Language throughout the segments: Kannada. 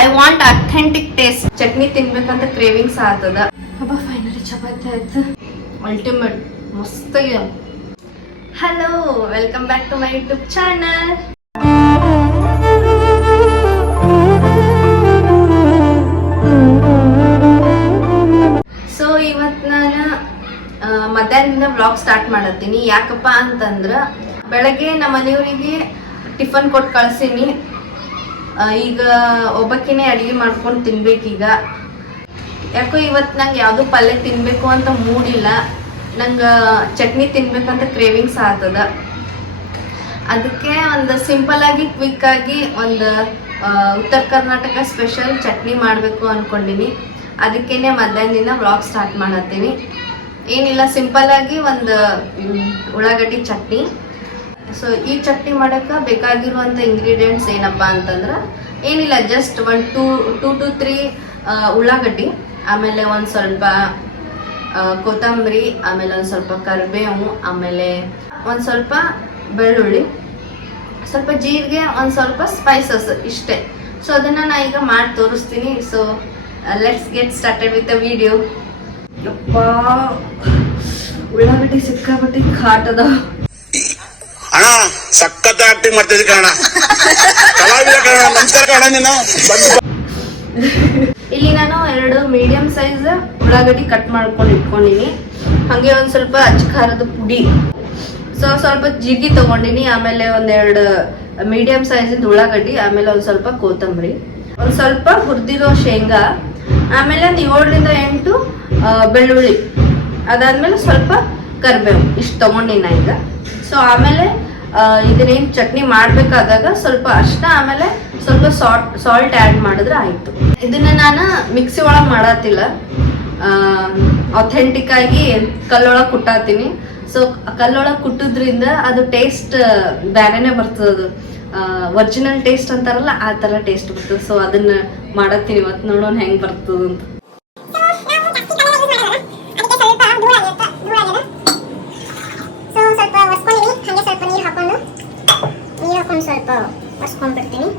I want authentic taste chutney ತಿನ್ಬೇಕಂತ cravings ಆಗ್ತದ ಫೈನಲಿ ಚಪಾತಿ ಆಯ್ತು. ಅಲ್ಟಿಮೇಟ್ ಮಸ್ತ್ hello welcome back to my YouTube channel so ಇವತ್ತು ನಾನು ಮಧ್ಯಾಹ್ನದಿಂದ ಬ್ಲಾಗ್ ಸ್ಟಾರ್ಟ್ ಮಾಡತ್ತೀನಿ. ಯಾಕಪ್ಪ ಅಂತಂದ್ರ ಬೆಳಗ್ಗೆ ನಮ್ಮ ಮನೆಯವರಿಗೆ ಟಿಫನ್ ಕೊಟ್ಟು ಕಳಿಸೀನಿ. ಈಗ ಒಬ್ಬಕ್ಕಿನೇ ಅಡುಗೆ ಮಾಡ್ಕೊಂಡು ತಿನ್ಬೇಕೀಗ. ಯಾಕೋ ಇವತ್ತು ನಂಗೆ ಯಾವುದು ಪಲ್ಯ ತಿನ್ನಬೇಕು ಅಂತ ಮೂಡಿಲ್ಲ. ನಂಗೆ ಚಟ್ನಿ ತಿನ್ಬೇಕಂತ ಕ್ರೇವಿಂಗ್ಸ್ ಆಗ್ತದ ಅದಕ್ಕೆ ಒಂದು ಸಿಂಪಲ್ ಆಗಿ ಕ್ವಿಕ್ ಆಗಿ ಒಂದು ಉತ್ತರ ಕರ್ನಾಟಕ ಸ್ಪೆಷಲ್ ಚಟ್ನಿ ಮಾಡಬೇಕು ಅನ್ಕೊಂಡಿನಿ. ಅದಕ್ಕೇನೆ ಮಧ್ಯಾಹ್ನದಿಂದ ವ್ಲಾಗ್ ಸ್ಟಾರ್ಟ್ ಮಾಡತ್ತೀನಿ. ಏನಿಲ್ಲ, ಸಿಂಪಲ್ ಆಗಿ ಒಂದು ಉಳ್ಳಾಗಡ್ಡಿ ಚಟ್ನಿ. ಸೊ ಈ ಚಟ್ನಿ ಮಾಡೋಕೆ ಬೇಕಾಗಿರುವಂಥ ಇಂಗ್ರೀಡಿಯೆಂಟ್ಸ್ ಏನಪ್ಪ ಅಂತಂದ್ರೆ, ಏನಿಲ್ಲ just one two two two three ಉಳ್ಳಾಗಡ್ಡಿ, ಆಮೇಲೆ ಒಂದು ಸ್ವಲ್ಪ ಕೊತ್ತಂಬರಿ, ಆಮೇಲೆ ಒಂದು ಸ್ವಲ್ಪ ಕರಿಬೇವು, ಆಮೇಲೆ ಒಂದು ಸ್ವಲ್ಪ ಬೆಳ್ಳುಳ್ಳಿ, ಸ್ವಲ್ಪ ಜೀರಿಗೆ, ಒಂದು ಸ್ವಲ್ಪ ಸ್ಪೈಸಸ್ ಇಷ್ಟೇ. ಸೊ ಅದನ್ನು ನಾ ಈಗ ಮಾಡಿ ತೋರಿಸ್ತೀನಿ. So let's get started with the video ಯಪ್ಪ, ಉಳ್ಳಾಗಡ್ಡಿ ಸಿಕ್ಕಾಬಿಟ್ಟಿ ಕಾಟದ ಸಖತ್ ಆಕ್ಟಿಂಗ್ ಕಣ ಕಲಾವಿದ ಕಣ ನಮಸ್ಕಾರ ಕಣ ನಿನ್ನ ಇಲ್ಲಿ ನಾನು ಎರಡು ಮೀಡಿಯಂ ಸೈಜ್ ಉಳ್ಳಾಗಡ್ಡಿ ಕಟ್ ಮಾಡ್ಕೊಂಡು ಇಟ್ಕೊಂಡಿನಿ. ಹಂಗೆ ಒಂದ್ ಸ್ವಲ್ಪ ಅಚ್ಚ ಖಾರದ ಪುಡಿ. ಸೊ ಸ್ವಲ್ಪ ಜಿಗಿ ತಗೊಂಡಿನಿ, ಆಮೇಲೆ ಒಂದೆರಡು ಮೀಡಿಯಂ ಸೈಜಿಂದ ಉಳ್ಳಾಗಡ್ಡಿ, ಆಮೇಲೆ ಒಂದ್ ಸ್ವಲ್ಪ ಕೊತ್ತಂಬರಿ. ಒಂದ್ ಸ್ವಲ್ಪ ಹುರಿದಿರೋ ಶೇಂಗಾ, ಆಮೇಲೆ ಒಂದ್ ಏಳರಿಂದ ಎಂಟು ಬೆಳ್ಳುಳ್ಳಿ. ಅದಾದ್ಮೇಲೆ ಸ್ವಲ್ಪ ಕರಿಬೇವು. ಇಷ್ಟು ತಗೊಂಡಿನ ಈಗ. ಸೊ ಆಮೇಲೆ ಇದನ್ನೇನು ಚಟ್ನಿ ಮಾಡಬೇಕಾದಾಗ ಸ್ವಲ್ಪ ಅಷ್ಟ ಆಮೇಲೆ ಸ್ವಲ್ಪ ಸಾಲ್ಟ್ ಸಾಲ್ಟ್ ಆ್ಯಡ್ ಮಾಡಿದ್ರೆ ಆಯಿತು. ಇದನ್ನು ನಾನು ಮಿಕ್ಸಿ ಒಳಗೆ ಮಾಡತ್ತಿಲ್ಲ ಅಥೆಂಟಿಕ್ ಆಗಿ ಕಲ್ಲೊಳಗೆ ಕುಟ್ಟಾತೀನಿ. ಸೊ ಕಲ್ಲೊಳಗೆ ಕುಟ್ಟಿದ್ರಿಂದ ಅದು ಟೇಸ್ಟ್ ಬೇರೆನೇ ಬರ್ತದೆ ಒರಿಜಿನಲ್ ಟೇಸ್ಟ್ ಅಂತಾರಲ್ಲ, ಆ ಥರ ಟೇಸ್ಟ್ ಬರ್ತದೆ. ಸೊ ಅದನ್ನು ಮಾಡತ್ತೀನಿ ಇವತ್ತು ನೋಡೋಣ ಹೆಂಗೆ ಬರ್ತದಂತ ಅದಕ್ಕೆ ಸ್ವಲ್ಪ ದೂರ ಆಗಿರುತ್ತೆ ದೂರ ಆಗಿದೆ ಸೊ ಸ್ವಲ್ಪ ಒರ್ಸ್ಕೊಂಡಿನಿ ಹಾಗೆ ಸ್ವಲ್ಪ ನೀರು ಹಾಕೊಂಡು ನೀರು ಹಾಕೊಂಡು ಸ್ವಲ್ಪ ಬಿಟ್ಟಿದ್ದೀನಿ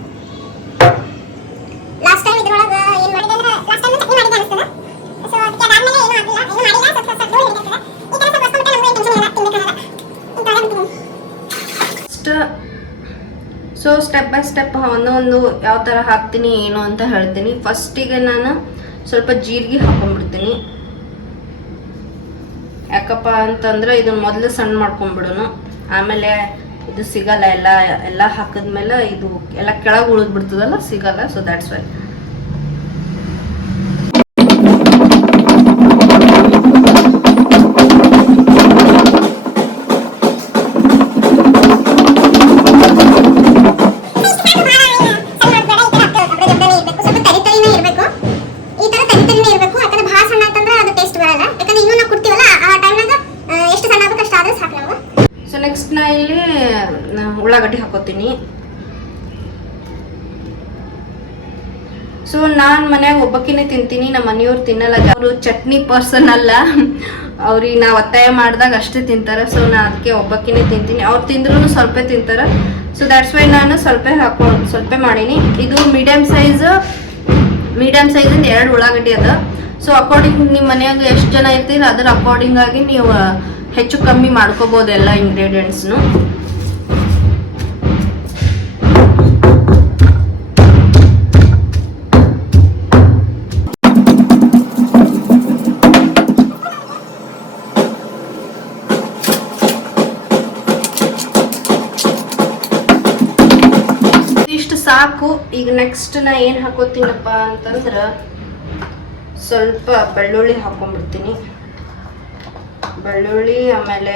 ಸೊ ಸ್ಟೆಪ್ ಬೈ ಸ್ಟೆಪ್ ಒಂದೊಂದು ಯಾವ ಥರ ಹಾಕ್ತೀನಿ, ಏನು ಅಂತ ಹೇಳ್ತೀನಿ. ಫಸ್ಟಿಗೆ ನಾನು ಸ್ವಲ್ಪ ಜೀರಿಗೆ ಹಾಕೊಂಡ್ಬಿಡ್ತೀನಿ. ಯಾಕಪ್ಪ ಅಂತಂದ್ರೆ ಇದನ್ನ ಮೊದಲು ಸಣ್ಣ ಮಾಡ್ಕೊಂಡ್ಬಿಡೋಣ ಆಮೇಲೆ ಇದು ಸಿಗಲ್ಲ ಎಲ್ಲ ಎಲ್ಲ ಹಾಕಿದ್ಮೇಲೆ ಇದು ಎಲ್ಲ ಕೆಳಗೆ ಉಳಿದ್ಬಿಡ್ತದಲ್ಲ ಸಿಗಲ್ಲ ಸೊ ದ್ಯಾಟ್ಸ್ ವೈ ನೆಕ್ಸ್ಟ್ ನಾ ಇಲ್ಲಿ ಉಳ್ಳಾಗಡ್ಡಿ ಹಾಕೋತೀನಿ. ಸೊ ನಾನು ಮನ್ಯಾಗ ಒಬ್ಬಕ್ಕಿನೇ ತಿಂತೀನಿ ನಮ್ಮ ಮನೆಯವ್ರು ತಿನ್ನಲ್ಲ. ಅವರು ಚಟ್ನಿ ಪರ್ಸನ್ ಅಲ್ಲ. ಅವ್ರಿಗೆ ನಾವು ಒತ್ತಾಯ ಮಾಡಿದಾಗ ಅಷ್ಟೇ ತಿಂತಾರೆ. ಸೊ ನಾ ಅದಕ್ಕೆ ಒಬ್ಬಕ್ಕಿನೇ ತಿಂತೀನಿ. ಅವ್ರು ತಿಂದ್ರೂ ಸ್ವಲ್ಪ ತಿಂತಾರೆ. ಸೊ ದ್ಯಾಟ್ಸ್ ವೈ ನಾನು ಸ್ವಲ್ಪ ಹಾಕೋ, ಸ್ವಲ್ಪ ಮಾಡೀನಿ. ಇದು ಮೀಡಿಯಮ್ ಸೈಜ್ ಮೀಡಿಯಮ್ ಸೈಜಿಂದ ಎರಡು ಉಳ್ಳಾಗಡ್ಡಿ ಅದ. ಸೊ ಅಕಾರ್ಡಿಂಗ್ ನಿಮ್ಮ ಮನ್ಯಾಗ ಎಷ್ಟು ಜನ ಇರ್ತೀರ, ಅದ್ರ ಅಕಾರ್ಡಿಂಗ್ ಆಗಿ ನೀವು ಹೆಚ್ಚು ಕಮ್ಮಿ ಮಾಡ್ಕೋಬೋದು ಎಲ್ಲ ಇಂಗ್ರೀಡಿಯೆಂಟ್ಸ್ನು ಇಷ್ಟು ಸಾಕು. ಈಗ ನೆಕ್ಸ್ಟ್ ನಾ ಏನು ಹಾಕೋತೀನಪ್ಪ ಅಂತಂದ್ರೆ ಸ್ವಲ್ಪ ಬೆಳ್ಳುಳ್ಳಿ ಹಾಕೊಂಡ್ಬಿಡ್ತೀನಿ. ಬೆಳ್ಳುಳ್ಳಿ ಆಮೇಲೆ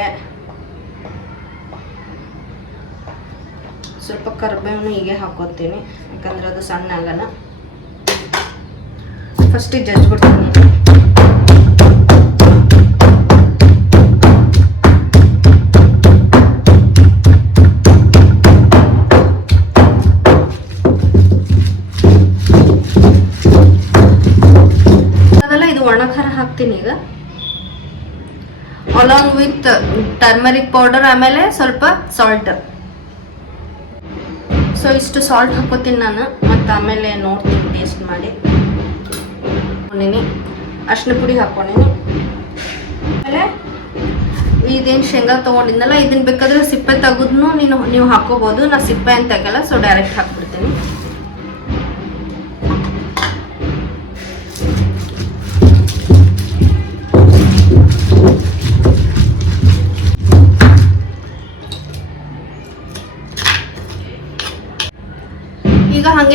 ಸ್ವಲ್ಪ ಕರಿಬೇವನ್ನು ಹೀಗೆ ಹಾಕೋತೀನಿ ಯಾಕಂದ್ರೆ ಅದು ಸಣ್ಣ ಆಗಲ್ಲ ಫಸ್ಟಿಗೆ ಜಜ್ಬಿಡ್ತೀನಿ ಟರ್ಮರಿಕ್ ಪೌಡರ್ ಆಮೇಲೆ ಸ್ವಲ್ಪ ಸಾಲ್ಟ್ ಸೊ ಇಷ್ಟು ಸಾಲ್ಟ್ ಹಾಕೋತೀನಿ ನಾನು. ಮತ್ತು ಆಮೇಲೆ ನೋಡ್ತೀನಿ ಟೇಸ್ಟ್ ಮಾಡಿ. ಹಾಕೊಂಡಿನಿ ಅರ್ಶಿನ ಪುಡಿ ಹಾಕೊಂಡಿನಿ ಆಮೇಲೆ ಇದೇನು ಶೇಂಗಾ ತೊಗೊಂಡಿದ್ನಲ್ಲ ಇದನ್ನ ಬೇಕಾದ್ರೆ ಸಿಪ್ಪೆ ತೆಗೆದ್ನು ನೀನು ನೀವು ಹಾಕೋಬೋದು ನಾ ಸಿಪ್ಪೆ ಅಂತ ತೆಗಲ್ಲ ಸೊ ಡೈರೆಕ್ಟ್ ಹಾಕ್ಬಿಡ್ತೀನಿ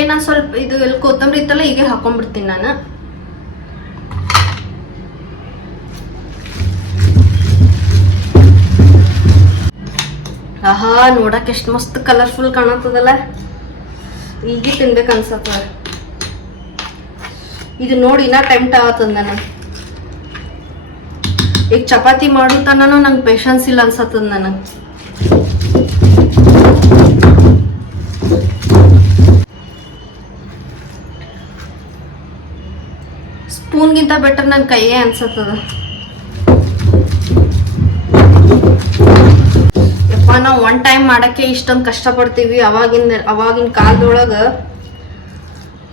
ಹಾಗೆ ನಾನು ಸ್ವಲ್ಪ ಇದು ಎಲ್ಲಿ ಕೊತ್ತಂಬರಿ ಇತ್ತಲ್ಲ, ಹೀಗೆ ಹಾಕೊಂಡ್ಬಿಡ್ತೀನಿ ನಾನು. ಆಹಾ, ನೋಡಕ್ ಎಷ್ಟು ಮಸ್ತ್ ಕಲರ್ಫುಲ್ ಕಾಣತ್ತದಲ್ಲ. ಈಗ ತಿನ್ಬೇಕು ಅನ್ಸತ್ತ. ಇದು ನೋಡಿ ನಾ ಟೆಂಪ್ಟ್ ಆಗತ್ತದ ನಾನು. ಈಗ ಚಪಾತಿ ಮಾಡೋ ತನೂ ನಂಗೆ ಪೇಷನ್ಸ್ ಇಲ್ಲ ಅನ್ಸತ್ತದ ನನಗೆ. ಸ್ಪೂನ್ಗಿಂತ ಬೆಟರ್ ನನ್ನ ಕೈಯೇ ಅನ್ಸತ್ತದ. ಯಪ್ಪ, ನಾವು ಒನ್ ಟೈಮ್ ಮಾಡಕ್ಕೆ ಇಷ್ಟೊಂದು ಕಷ್ಟಪಡ್ತೀವಿ. ಅವಾಗಿನ ಅವಾಗಿನ ಕಾಲದೊಳಗೆ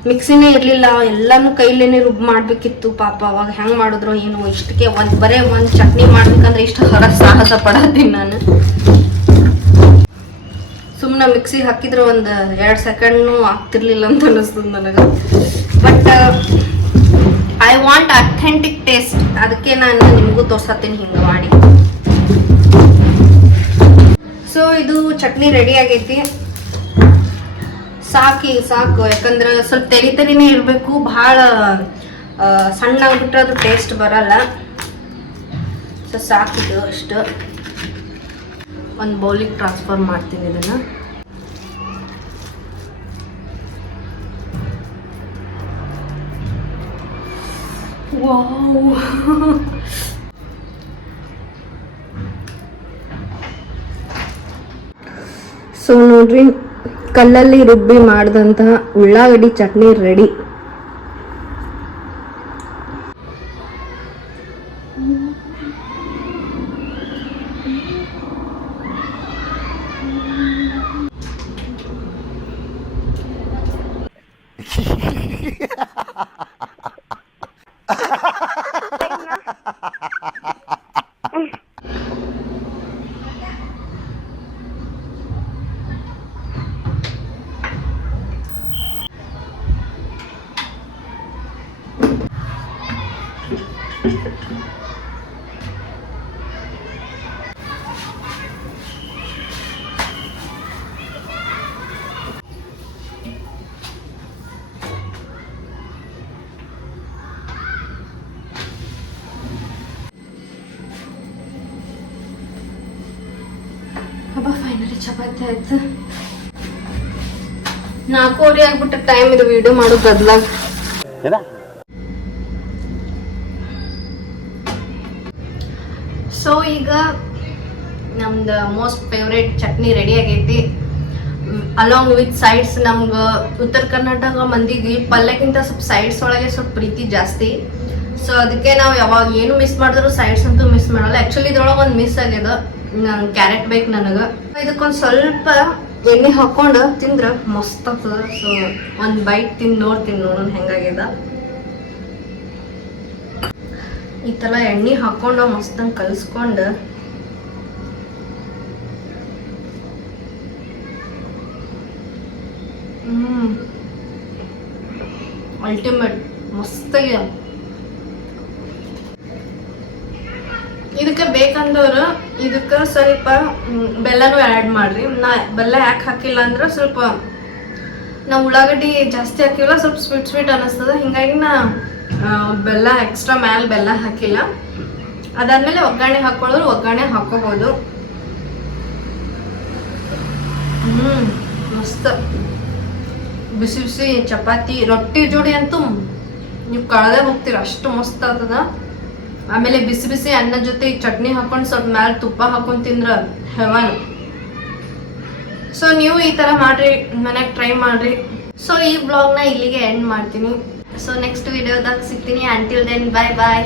ಮಿಕ್ಸಿನೇ ಇರಲಿಲ್ಲ. ಎಲ್ಲನೂ ಕೈಲೇನೆ ರುಬ್ ಮಾಡ್ಬೇಕಿತ್ತು. ಪಾಪ, ಅವಾಗ ಹೆಂಗೆ ಮಾಡಿದ್ರು ಏನು ಇಷ್ಟಕ್ಕೆ ಒಂದು, ಬರೇ ಒಂದು ಚಟ್ನಿ ಮಾಡ್ಬೇಕಂದ್ರೆ ಇಷ್ಟು ಹೊರ ಸಾಹಸ ಪಡತ್ತೀನಿ ನಾನು. ಸುಮ್ಮನೆ ಮಿಕ್ಸಿ ಹಾಕಿದ್ರೆ ಒಂದು ಎರಡು ಸೆಕೆಂಡ್ನು ಆಗ್ತಿರ್ಲಿಲ್ಲ ಅಂತ ಅನಿಸ್ತದ ನನಗೆ. ಬಟ್ ಅಥೆಂಟಿಕ್ ಟೇಸ್ಟ್ ಅದಕ್ಕೆ ನಾನು ನಿಮಗೂ ತೋರ್ಸತ್ತೀನಿ ಹಿಂಗೆ ಮಾಡಿ. ಸೊ ಇದು ಚಟ್ನಿ ರೆಡಿ ಆಗೈತಿ. ಸಾಕಿ, ಸಾಕು. ಯಾಕಂದ್ರೆ ಸ್ವಲ್ಪ ತೆಲಿ ತೆಲಿನೇ ಇರಬೇಕು. ಭಾಳ ಸಣ್ಣ ಆಗ್ಬಿಟ್ರೆ ಅದು ಟೇಸ್ಟ್ ಬರಲ್ಲ. ಸೊ ಸಾಕಿದು ಅಷ್ಟು. ಒಂದು ಬೌಲಿಗೆ ಟ್ರಾನ್ಸ್ಫರ್ ಮಾಡ್ತೀನಿ ಇದನ್ನು. ವಾವ್. ಸೊ ನೋಡ್ರಿ ಕಲ್ಲಲ್ಲಿ ರುಬ್ಬಿ ಮಾಡಿದಂತಹ ಉಳ್ಳಾಗಡ್ಡಿ ಚಟ್ನಿ ರೆಡಿ ಚಪಾತಿ ಆಯ್ತು. ನಾಲ್ಕೂವರೆ ಆಗ್ಬಿಟ್ಟ ಟೈಮ್ ಇದು ವಿಡಿಯೋ ಮಾಡೋ ಬದ್ಲಾಗ. ಸೊ ಈಗ ನಮ್ದು ಮೋಸ್ಟ್ ಫೇವ್ರೇಟ್ ಚಟ್ನಿ ರೆಡಿ ಆಗೈತಿ. ಅಲಾಂಗ್ ವಿತ್ ಸೈಡ್ಸ್ ನಮ್ಗೆ ಉತ್ತರ ಕರ್ನಾಟಕ ಮಂದಿಗೆ ಪಲ್ಯಕ್ಕಿಂತ ಸ್ವಲ್ಪ ಸೈಡ್ಸ್ ಒಳಗೆ ಸ್ವಲ್ಪ ಪ್ರೀತಿ ಜಾಸ್ತಿ. ಸೊ ಅದಕ್ಕೆ ನಾವು ಯಾವಾಗ ಏನು ಮಿಸ್ ಮಾಡಿದ್ರು ಸೈಡ್ಸ್ ಅಂತೂ ಮಿಸ್ ಮಾಡಲ್ಲ. ಆ್ಯಕ್ಚುಲಿ ಇದ್ರೊಳಗೆ ಒಂದು ಮಿಸ್ ಆಗ್ಯದ. ನಂಗೆ ಕ್ಯಾರೆಟ್ ಬೇಕು ನನಗೆ. ಇದಕ್ಕೊಂದು ಸ್ವಲ್ಪ ಎಣ್ಣೆ ಹಾಕೊಂಡು ತಿಂದ್ರೆ ಮಸ್ತ್ ಆಗ್ತದ. ಸೊ ಒಂದು ಬೈಟ್ ತಿಂದು ನೋಡ್ತೀನಿ ನೋಡೋಣ ಹೆಂಗಾಗ್ಯದ. ಈ ಥರ ಎಣ್ಣೆ ಹಾಕೊಂಡು ಮಸ್ತಂಗೆ ಕಲಿಸ್ಕೊಂಡು ಹ್ಮ್. ಅಲ್ಟಿಮೇಟ್ ಮಸ್ತಾಗಿದೆ. ಇದಕ್ಕೆ ಬೇಕಂದವ್ರು ಇದಕ್ಕೆ ಸ್ವಲ್ಪ ಬೆಲ್ಲನೂ ಆ್ಯಡ್ ಮಾಡ್ರಿ. ನಾ ಬೆಲ್ಲ ಯಾಕೆ ಹಾಕಿಲ್ಲ ಅಂದ್ರೆ ಸ್ವಲ್ಪ, ನಾವು ಉಳ್ಳಾಗಡ್ಡಿ ಜಾಸ್ತಿ ಹಾಕಿಲ್ಲ ಸ್ವಲ್ಪ ಸ್ವೀಟ್ ಸ್ವೀಟ್ ಅನ್ನಿಸ್ತದ ಹಿಂಗಾಗಿ ನಾ ಬೆಲ್ಲ ಎಕ್ಸ್ಟ್ರಾ ಮ್ಯಾಲ ಬೆಲ್ಲ ಹಾಕಿಲ್ಲ. ಅದಾದ್ಮೇಲೆ ಒಗ್ಗರಣೆ ಹಾಕೊಳ್ಳೋರು ಒಗ್ಗರಣೆ ಹಾಕೋಬಹುದು ಹ್ಮ್, ಮಸ್ತ್. ಬಿಸಿ ಬಿಸಿ ಚಪಾತಿ, ರೊಟ್ಟಿ ಜೋಡಿ ಅಂತೂ ನೀವು ಕಳೆದೇ ಹೋಗ್ತೀರ, ಅಷ್ಟು ಮಸ್ತ್ ಆಗ್ತದ. ಆಮೇಲೆ ಬಿಸಿ ಬಿಸಿ ಅನ್ನ ಜೊತೆ ಚಟ್ನಿ ಹಾಕೊಂಡು ಸ್ವಲ್ಪ ಮ್ಯಾಲ ತುಪ್ಪ ಹಾಕೊಂಡು ತಿಂದ್ರ ಹೆವನ್. ಸೊ ನೀವು ಈ ಥರ ಮಾಡ್ರಿ, ಮನೆಗೆ ಟ್ರೈ ಮಾಡ್ರಿ. ಸೊ ಈ ಬ್ಲಾಗ್ನ ಇಲ್ಲಿಗೆ ಎಂಡ್ ಮಾಡ್ತೀನಿ. ಸೊ ನೆಕ್ಸ್ಟ್ ವಿಡಿಯೋದಾಗ ಸಿಗ್ತೀನಿ ಅಂಟಿಲ್ ದೆನ್ ಬಾಯ್ ಬಾಯ್